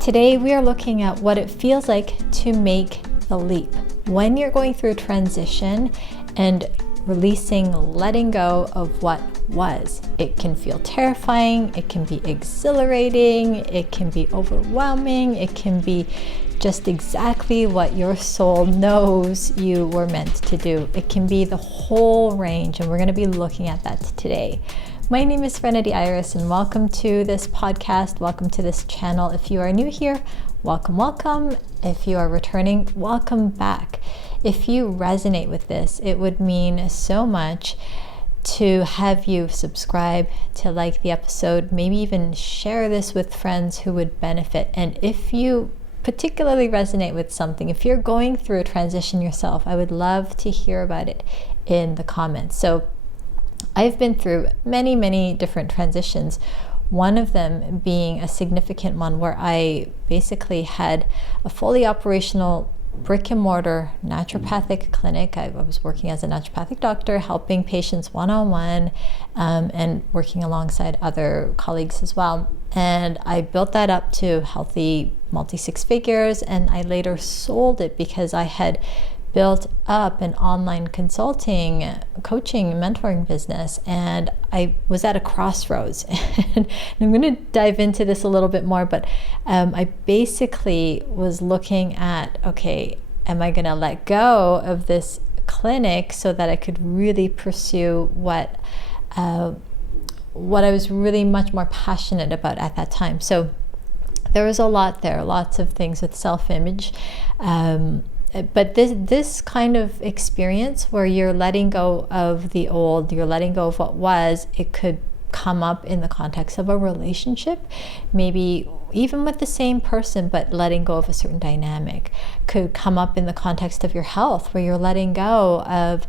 Today we are looking at what it feels like to make the leap. When you're going through transition and releasing, letting go of what was. It can feel terrifying, it can be exhilarating, it can be overwhelming, it can be just exactly what your soul knows you were meant to do. It can be the whole range, and we're going to be looking at that today. My name is Serenity Iris, and welcome to this podcast. Welcome to this channel. If you are new here, welcome. If you are returning, welcome back. If you resonate with this, it would mean so much to have you subscribe, to like the episode, maybe even share this with friends who would benefit. And if you particularly resonate with something, if you're going through a transition yourself, I would love to hear about it in the comments. So I've been through many different transitions. One of them being a significant one where I basically had a fully operational brick and mortar naturopathic clinic. I was working as a naturopathic doctor, helping patients one-on-one, and working alongside other colleagues as well. And I built that up to healthy multi-six figures, and I later sold it because I had built up an online consulting, coaching, mentoring business, and I was at a crossroads. And I'm going to dive into this a little bit more, but I basically was looking at, okay, am I going to let go of this clinic so that I could really pursue what I was really much more passionate about at that time? So there was a lot there, lots of things with self-image. But this kind of experience where you're letting go of the old, you're letting go of what was, it could come up in the context of a relationship, maybe even with the same person, but letting go of a certain dynamic. Could come up in the context of your health, where you're letting go of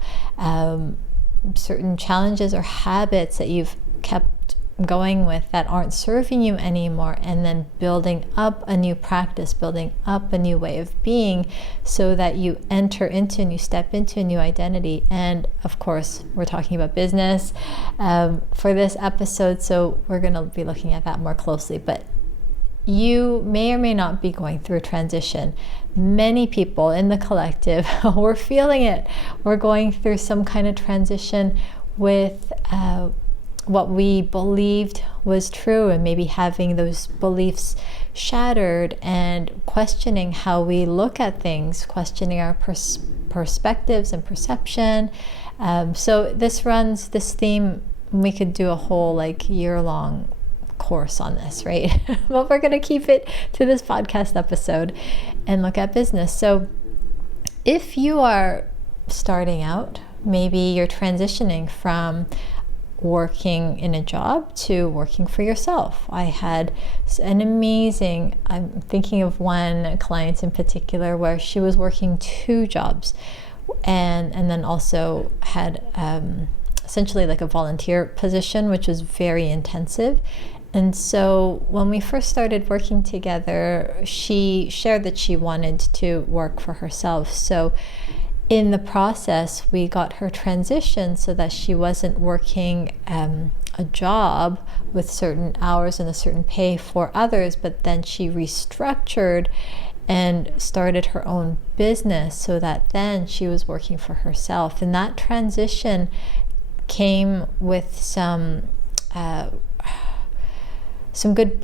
certain challenges or habits that you've kept going with that aren't serving you anymore, and then building up a new practice, building up a new way of being, so that you enter into and you step into a new identity. And of course, we're talking about business for this episode, so we're going to be looking at that more closely. But you may or may not be going through a transition. Many people in the collective, we're feeling it. We're going through some kind of transition with what we believed was true, and maybe having those beliefs shattered, and questioning how we look at things, questioning our perspectives and perception. So this theme, we could do a whole year-long course on this, right? But we're going to keep it to this podcast episode and look at business. So if you are starting out, maybe you're transitioning from working in a job to working for yourself. I had an amazing, I'm thinking of one client in particular where she was working two jobs, and then also had essentially like a volunteer position, which was very intensive. And so when we first started working together, she shared that she wanted to work for herself. So in the process, we got her transition so that she wasn't working a job with certain hours and a certain pay for others, but then she restructured and started her own business so that then she was working for herself. And that transition came with some good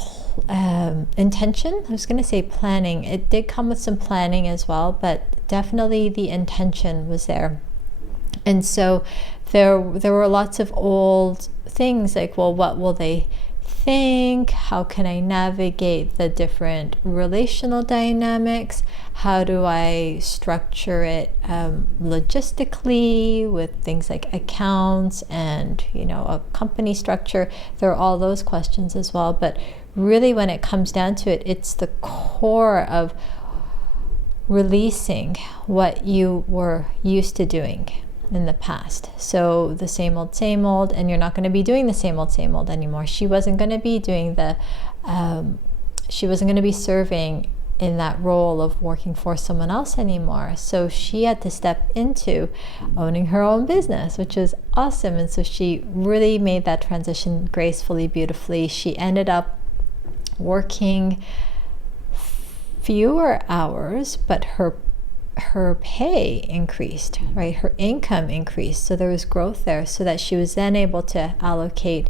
intention. I was going to say planning. It did come with some planning as well, but definitely the intention was there. And so there were lots of old things like, well, what will they think? How can I navigate the different relational dynamics? How do I structure it logistically with things like accounts and, a company structure? There are all those questions as well. But really, when it comes down to it, it's the core of releasing what you were used to doing in the past. So the same old, and you're not going to be doing the same old anymore. She wasn't going to be doing she wasn't going to be serving in that role of working for someone else anymore. So she had to step into owning her own business, which is awesome. And so she really made that transition gracefully, beautifully. She ended up working fewer hours, but her pay increased, right? Her income increased. So there was growth there, so that she was then able to allocate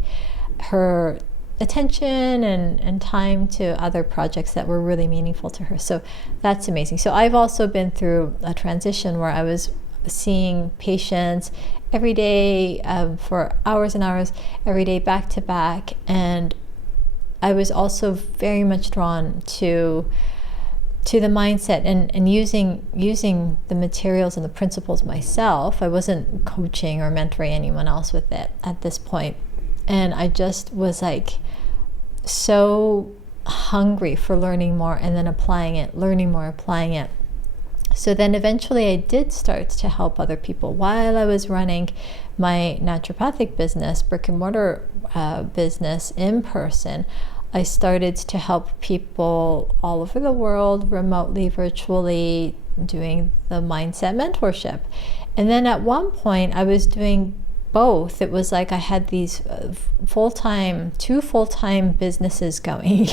her attention and time to other projects that were really meaningful to her. So that's amazing. So I've also been through a transition where I was seeing patients every day for hours and hours, every day back to back. And I was also very much drawn to the mindset and using the materials and the principles myself. I wasn't coaching or mentoring anyone else with it at this point. And I just was like so hungry for learning more and then applying it, learning more, applying it. So then eventually I did start to help other people while I was running my naturopathic business, brick and mortar business in person. I started to help people all over the world, remotely, virtually, doing the mindset mentorship. And then at one point I was doing both. It was like I had these two full-time businesses going.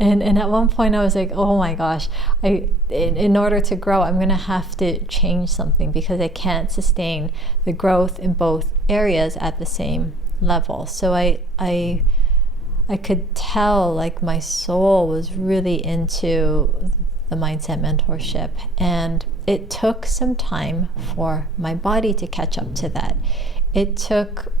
and at one point I was like, oh my gosh, in order to grow, I'm going to have to change something, because I can't sustain the growth in both areas at the same level. So I could tell like my soul was really into the mindset mentorship, and it took some time for my body to catch up to that. It took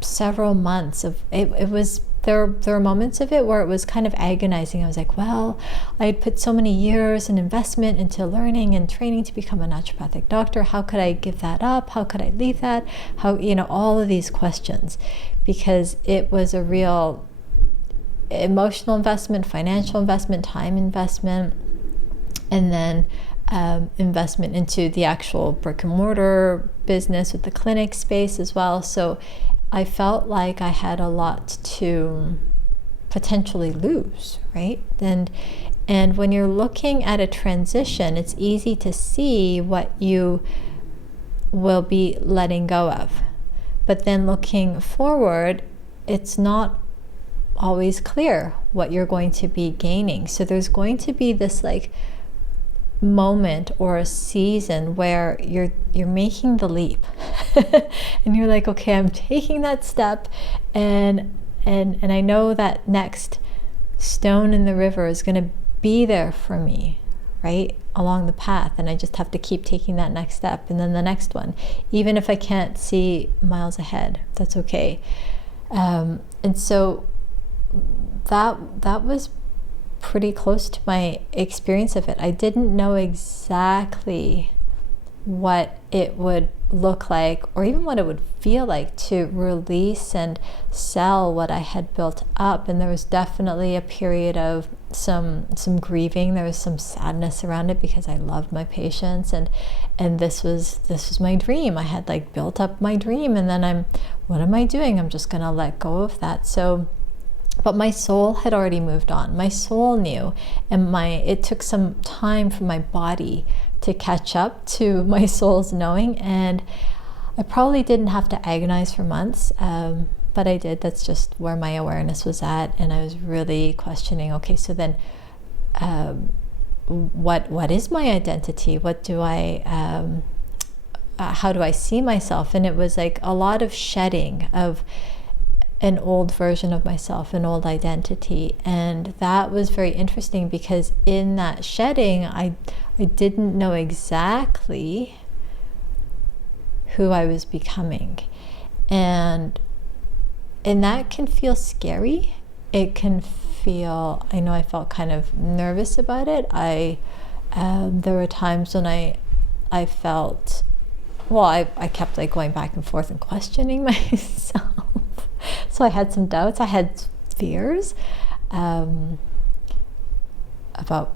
several months of it was there were moments of it where it was kind of agonizing. I was like, well, I had put so many years and investment into learning and training to become a naturopathic doctor. How could I give that up? How could I leave that? How, all of these questions, because it was a real emotional investment, financial investment, time investment, and then investment into the actual brick and mortar business with the clinic space as well. So I felt like I had a lot to potentially lose, right? And when you're looking at a transition, it's easy to see what you will be letting go of. But then looking forward, it's not always clear what you're going to be gaining. So there's going to be this like moment or a season where you're making the leap and you're like, okay, I'm taking that step, and I know that next stone in the river is going to be there for me, right, along the path, and I just have to keep taking that next step, and then the next one, even if I can't see miles ahead. That's okay. And so that was pretty close to my experience of it. I didn't know exactly what it would look like, or even what it would feel like to release and sell what I had built up. And there was definitely a period of some grieving. There was some sadness around it, because I loved my patients, and this was my dream. I had like built up my dream, and then what am I doing? I'm just gonna let go of that. But my soul had already moved on. My soul knew, and it took some time for my body to catch up to my soul's knowing. And I probably didn't have to agonize for months, but I did. That's just where my awareness was at, and I was really questioning. Okay, so then, what is my identity? What do I? How do I see myself? And it was like a lot of shedding of an old version of myself, an old identity. And that was very interesting, because in that shedding, I didn't know exactly who I was becoming. And that can feel scary. It can feel, I know I felt kind of nervous about it. There were times when I felt, well, I kept like going back and forth and questioning myself. So I had some doubts. I had fears about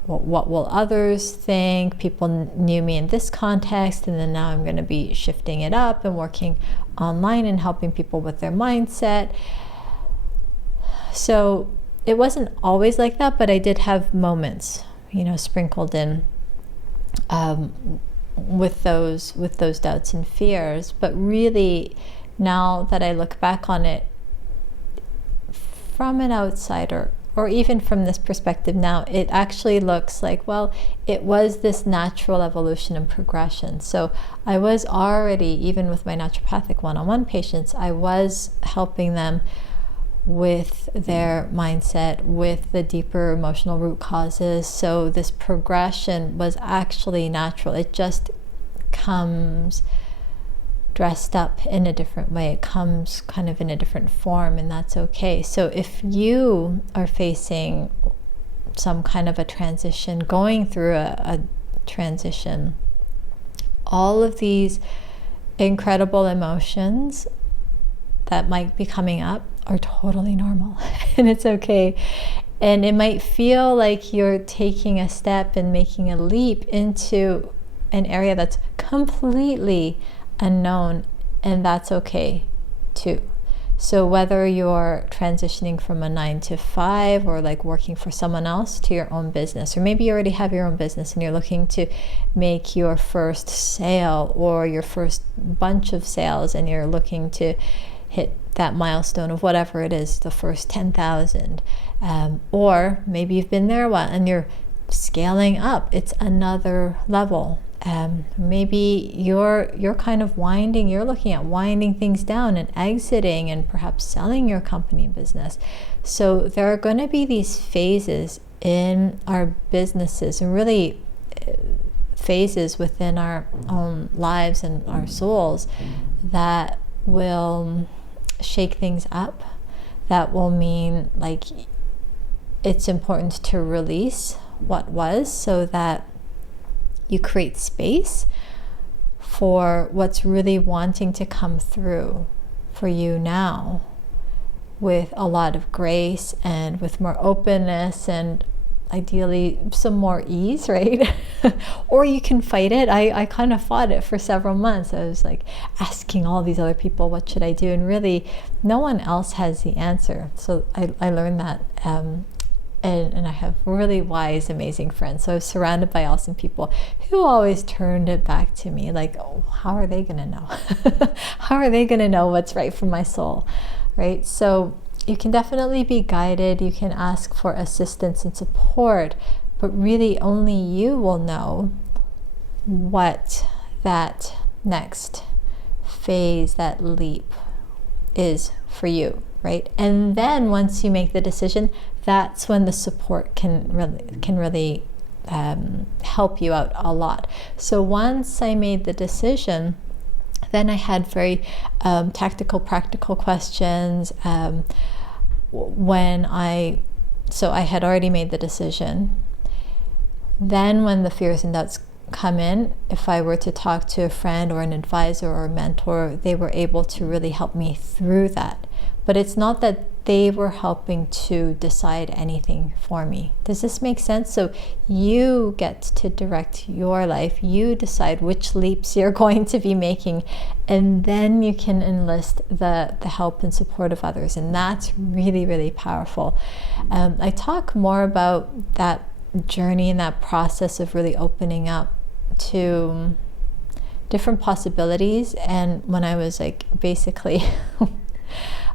what will others think. People knew me in this context, and then now I'm going to be shifting it up and working online and helping people with their mindset. So it wasn't always like that, but I did have moments, sprinkled in with those doubts and fears. But really, now that I look back on it from an outsider or even from this perspective now, it actually looks like, well, it was this natural evolution and progression. So I was already, even with my naturopathic one-on-one patients, I was helping them with their mindset, with the deeper emotional root causes. So this progression was actually natural. It just comes dressed up in a different way. It comes kind of in a different form, and that's okay. So if you are facing some kind of a transition, going through a transition, all of these incredible emotions that might be coming up are totally normal and it's okay. And it might feel like you're taking a step and making a leap into an area that's completely unknown, and that's okay too. So whether you're transitioning from a 9 to 5 or like working for someone else to your own business, or maybe you already have your own business and you're looking to make your first sale or your first bunch of sales, and you're looking to hit that milestone of whatever it is, the first 10,000, or maybe you've been there a while and you're scaling up, it's another level. Maybe you're kind of you're looking at winding things down and exiting and perhaps selling your company business. So there are going to be these phases in our businesses, and really phases within our own lives and our souls, that will shake things up, that will mean like it's important to release what was, so that you create space for what's really wanting to come through for you now, with a lot of grace and with more openness and ideally some more ease, right? Or you can fight it. I kind of fought it for several months. I was like asking all these other people, what should I do? And really no one else has the answer. So I learned that, and I have really wise, amazing friends. So I was surrounded by awesome people who always turned it back to me, like, oh, how are they going to know? How are they going to know what's right for my soul, right? So you can definitely be guided. You can ask for assistance and support, but really only you will know what that next phase, that leap is for you, right? And then once you make the decision, that's when the support can really help you out a lot. So once I made the decision, then I had very tactical, practical questions. So I had already made the decision. Then when the fears and doubts come in, if I were to talk to a friend or an advisor or a mentor, they were able to really help me through that. But it's not that they were helping to decide anything for me. Does this make sense? So you get to direct your life. You decide which leaps you're going to be making, and then you can enlist the help and support of others. And that's really, really powerful. I talk more about that journey and that process of really opening up to different possibilities. And when I was like, basically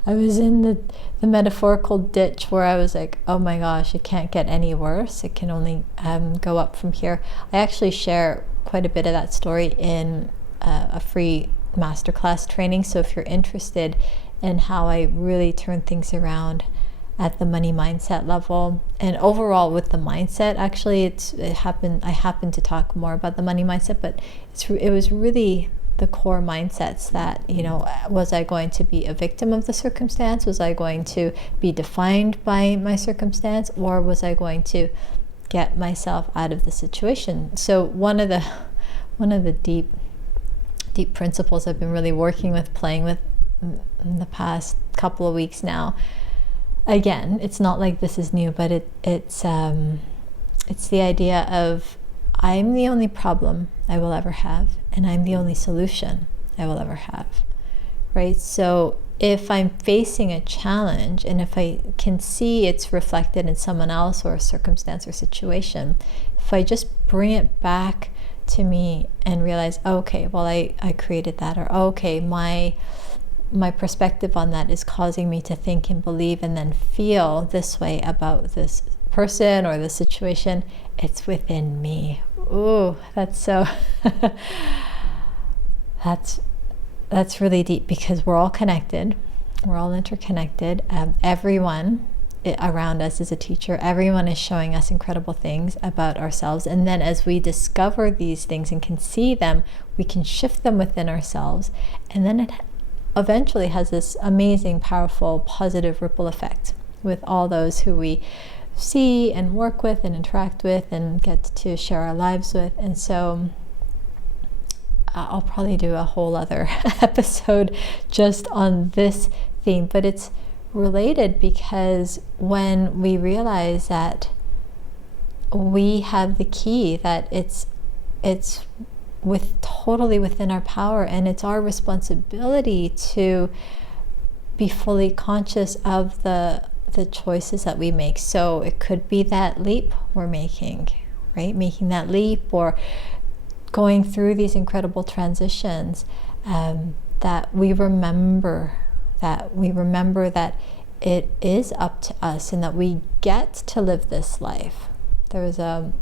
I was in the metaphorical ditch where I was like, oh my gosh, it can't get any worse. It can only go up from here. I actually share quite a bit of that story in a free masterclass training. So if you're interested in how I really turn things around at the money mindset level and overall with the mindset, actually I happened to talk more about the money mindset, but it was really the core mindsets that, was I going to be a victim of the circumstance? Was I going to be defined by my circumstance? Or was I going to get myself out of the situation? So one of the deep principles I've been really working with, playing with in the past couple of weeks now, again, it's not like this is new, but it's the idea of I'm the only problem I will ever have, and I'm the only solution I will ever have, right? So if I'm facing a challenge, and if I can see it's reflected in someone else or a circumstance or situation, if I just bring it back to me and realize, okay, well, I created that, or okay, my my perspective on that is causing me to think and believe and then feel this way about this person or the situation, it's within me. Ooh, that's so that's really deep, because we're all connected. We're all interconnected. Everyone around us is a teacher. Everyone is showing us incredible things about ourselves. And then as we discover these things and can see them, we can shift them within ourselves. And then it eventually has this amazing, powerful, positive ripple effect with all those who we see and work with and interact with and get to share our lives with. And so I'll probably do a whole other episode just on this theme, but it's related, because when we realize that we have the key, that it's totally within our power, and it's our responsibility to be fully conscious of the choices that we make. So it could be that leap we're making, right? Making that leap, or going through these incredible transitions, that we remember that it is up to us, and that we get to live this life. There was a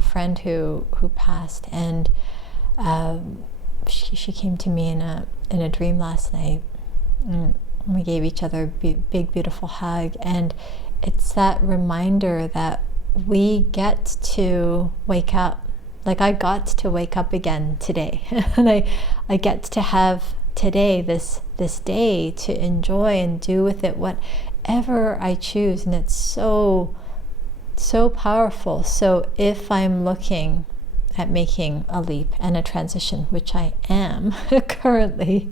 friend who passed, and she came to me in a dream last night, and we gave each other a big beautiful hug. And it's that reminder that we get to wake up. Like, I got to wake up again today, and I get to have today, this day, to enjoy and do with it whatever I choose. And it's so powerful. So if I'm looking at making a leap and a transition, which I am currently,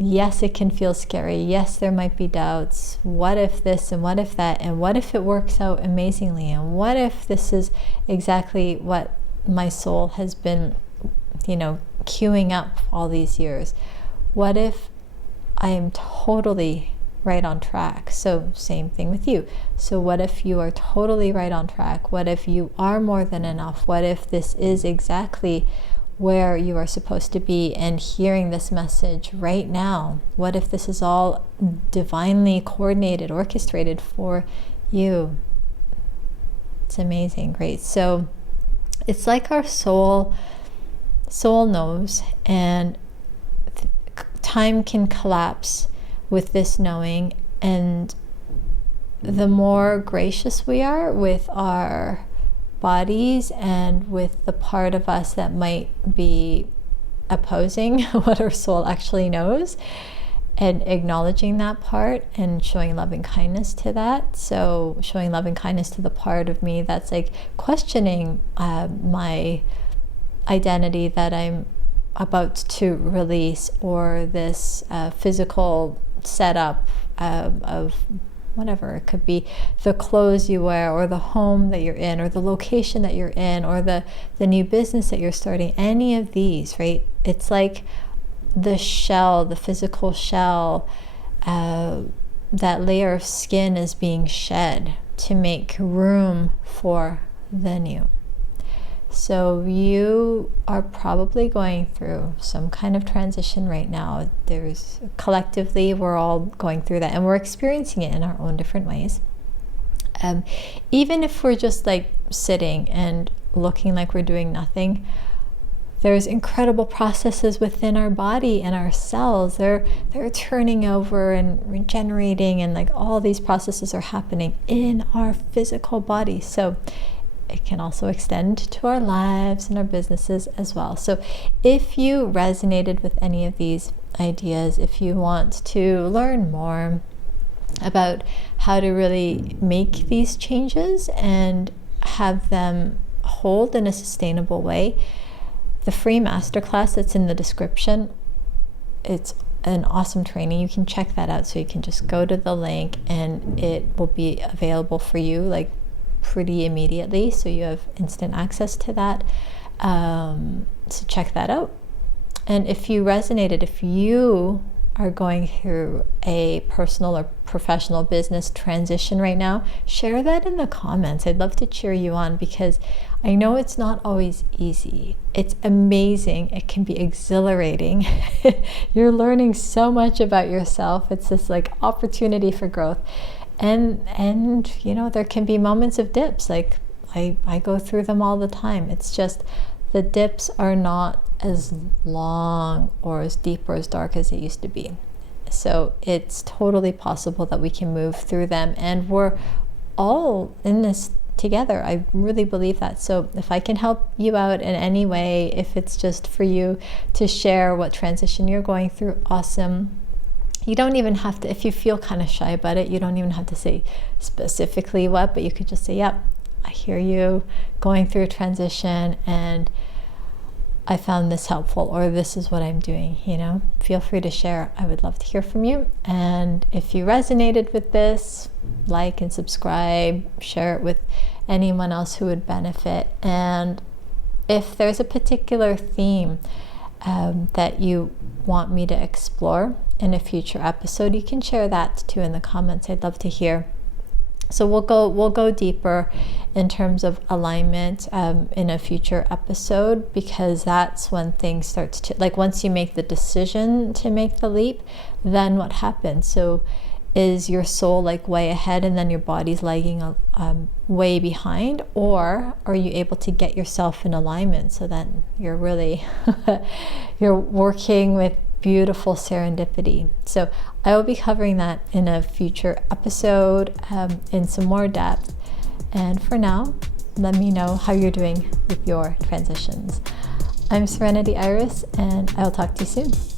yes, it can feel scary. Yes, there might be doubts. What if this, and what if that, and what if it works out amazingly, and what if this is exactly what my soul has been, queuing up all these years? What if I am totally right on track? So same thing with you. So what if you are totally right on track? What if you are more than enough? What if this is exactly where you are supposed to be and hearing this message right now? What if this is all divinely coordinated, orchestrated for you? It's amazing, right? So it's like our soul knows, and time can collapse with this knowing. And the more gracious we are with our bodies and with the part of us that might be opposing what our soul actually knows, and acknowledging that part and showing loving kindness to that. So showing loving kindness to the part of me that's like questioning my identity that I'm about to release, or this physical setup of whatever. It could be the clothes you wear, or the home that you're in, or the location that you're in, or the new business that you're starting. Any of these, right? It's like the shell, the physical shell, that layer of skin is being shed to make room for the new. So you are probably going through some kind of transition right now. Collectively, we're all going through that, and we're experiencing it in our own different ways. Even if we're just like sitting and looking like we're doing nothing, there's incredible processes within our body and our cells. They're turning over and regenerating, and like all these processes are happening in our physical body. So it can also extend to our lives and our businesses as well. So if you resonated with any of these ideas, if you want to learn more about how to really make these changes and have them hold in a sustainable way, the free masterclass that's in the description, it's an awesome training. You can check that out. So you can just go to the link, and it will be available for you like pretty immediately, so you have instant access to that. So check that out. And if you resonated, if you are going through a personal or professional business transition right now, share that in the comments. I'd love to cheer you on, because I know it's not always easy. It's amazing. It can be exhilarating. You're learning so much about yourself. It's this like opportunity for growth. And you know, there can be moments of dips. Like I go through them all the time. It's just the dips are not as long or as deep or as dark as it used to be. So it's totally possible that we can move through them, and we're all in this together. I really believe that. So if I can help you out in any way, if it's just for you to share what transition you're going through, awesome. You don't even have to, if you feel kind of shy about it, you don't even have to say specifically what, but you could just say, yep, I hear you going through a transition and I found this helpful, or this is what I'm doing, you know. Feel free to share. I would love to hear from you. And if you resonated with this, like and subscribe, share it with anyone else who would benefit. And if there's a particular theme that you want me to explore in a future episode, you can share that too in the comments. I'd love to hear. So we'll go deeper in terms of alignment in a future episode, because that's when things start to, like, once you make the decision to make the leap, then what happens? So is your soul like way ahead and then your body's lagging way behind, or are you able to get yourself in alignment so that you're really you're working with beautiful serendipity? So I will be covering that in a future episode in some more depth. And for now, let me know how you're doing with your transitions. I'm Serenity Iris, and I'll talk to you soon.